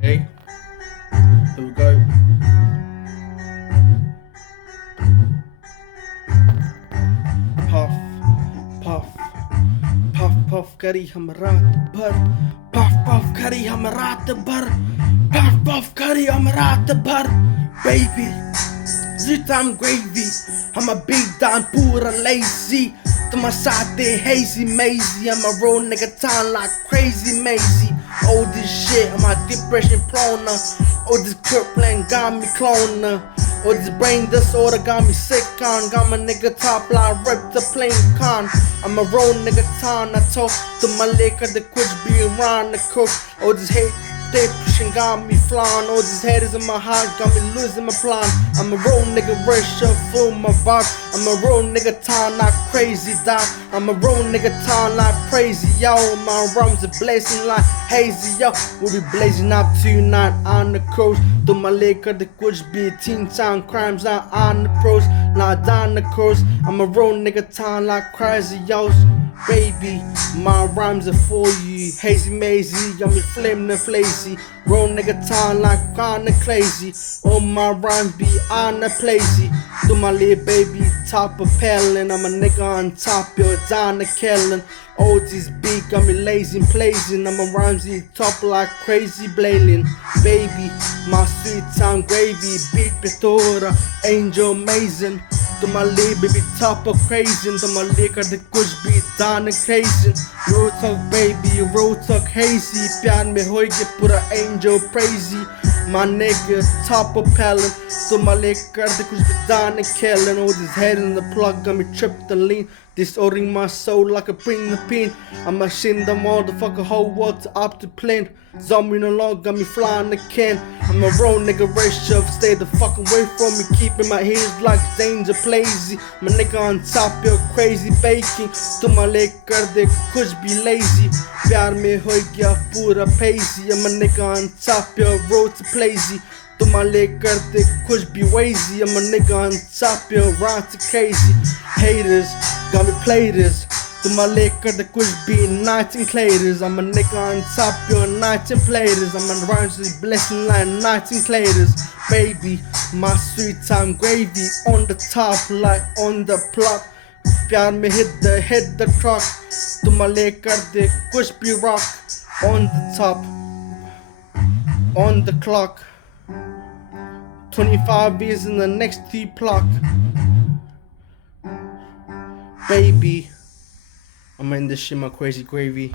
Okay, here we go. Puff, puff, puff, puff, Kari, हम रात भर. Puff, puff, Kari, हम रात भर. Puff, puff, Kari, हम रात भर. Baby, I'm gravy. I'm a big down, pura lazy. To my side, they hazy, mazy. I'm a road nigga town like crazy, mazy. All this shit, I'm a depression prone. All this crippling got me clone. All this brain disorder got me sick on. Got my nigga top line ripped the plane con. I'm a road nigga town. I talk to my liquor, the quits be around the cook. All this hate. They pushing got me flying, all these haters in my heart got me losing my plan. I'm a road nigga, rush up full my vibe. I'm a road nigga town not crazy dog. I'm a road nigga town like crazy yo. My rhymes are blazing like hazy yo. We'll be blazing up tonight on the coast. To my liquor, the coach be teen town crimes out on the pros. Now down the coast. I'm a road nigga town like crazy yo. Baby, my rhymes are for you. Hazy mazy, I'm flame the flazy. Roll nigga town like kinda crazy. All my rhymes be on the plazy. To my little baby, top of pellin'. I'm a nigga on top, you're down the killin'. All these beat got me lazy and blazing. I'm a rhymes top like crazy blading. Baby, my sweet town gravy, beat Pitora, angel amazing. To my little baby top of crazy. To my liquor the kush beat down and crazy. Road talk baby, road talk hazy. प्यार में होएगी पूरा angel crazy. My nigga top of palin. To my liquor the kush beat down and killing. All this head in the plug got me tripped and lean. Disordering my soul like a bring the pin. I'ma send the motherfucker whole world up to plane. Zombie no longer got me flying the can. I'm a road nigga race up, stay the fuck away from me. Keeping my heels like danger plazy. My nigga on top, you're crazy baking. To my liquor, they could be lazy. प्यार में हो गया पूरा pacey. I'm a nigga on top, you're road to plazy. To my liquor, they could be wazy. I'm a nigga on top, you're raath crazy. Haters got me platers. To my liquor, the could be nights and claters. I'm a nigga on top, you're nights and platers. I'm a rhymes is blessing like nights and claters. Baby, my sweet time gravy on the top, like on the plot. प्यार में hit the truck. To my liquor, the could be rock on the top, on the clock. 25 years in the next T block. Baby, I'm in this shit, my crazy gravy.